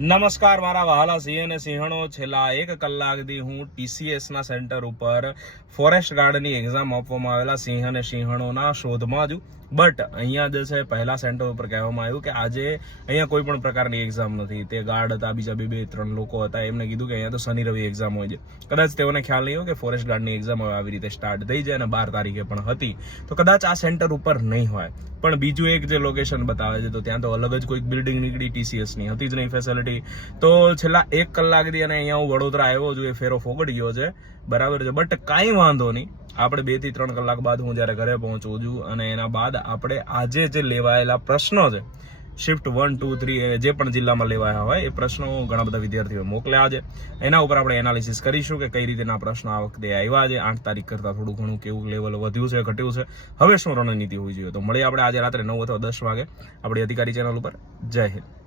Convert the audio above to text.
નમસ્કાર મારા વહાલા સિંહ અને સિંહણો, છેલ્લા 1 કલાકથી હું TCS ના સેન્ટર ઉપર ફોરેસ્ટ ગાર્ડની એક્ઝામ આપવામાં આવેલા સિંહ અને સિંહણોના શોધમાં છું. બટ અહીંયા જે છે પહેલા સેન્ટર ઉપર કહેવામાં આવ્યું કે આજે અહીંયા કોઈ પણ પ્રકારની એક્ઝામ નથી. તે ગાર્ડ હતા, બીજા બે ત્રણ લોકો હતા, એમને કીધું કે અહીંયા તો શનિ રવિ એક્ઝામ હોય છે. કદાચ તેઓને ખ્યાલ નહીં હોય કે ફોરેસ્ટ ગાર્ડની એક્ઝામ હવે આવી રીતે સ્ટાર્ટ થઈ જાય અને 12 તારીખે પણ હતી, તો કદાચ આ સેન્ટર ઉપર નહીં હોય. પણ બીજું એક જે લોકેશન બતાવે છે તો ત્યાં તો અલગ જ કોઈક બિલ્ડિંગ નીકળી, TCS ની હતી જ નહીં ફેસિલિટી. તો છેલ્લા 1 કલાકથી અને અહીંયા હું વડોદરા આવ્યો છું, એ ફેરો ફોગડી ગયો છે, બરાબર છે. બટ કાંઈ વાંધો નહીં, આપણે 2 થી 3 કલાક બાદ હું જ્યારે ઘરે પહોંચું છું અને એના બાદ આપણે આજે જે લેવાયેલા પ્રશ્નો છે, શિફ્ટ 1, 2, 3 જે પણ જિલ્લામાં લેવાયા હોય એ પ્રશ્નો ઘણા બધા વિદ્યાર્થીઓ મોકલ્યા છે. એના ઉપર આપણે એનાલિસિસ કરીશું કે કઈ રીતેના પ્રશ્નો આ વખતે આવ્યા છે. 8 તારીખ કરતાં થોડું ઘણું કેવું લેવલ વધ્યું છે, ઘટ્યું છે, હવે શું રણનીતિ હોવી જોઈએ. તો મળીએ આપણે આજે રાત્રે 9 અથવા 10 વાગે આપણી અધિકારી ચેનલ ઉપર. જય હિન્દ.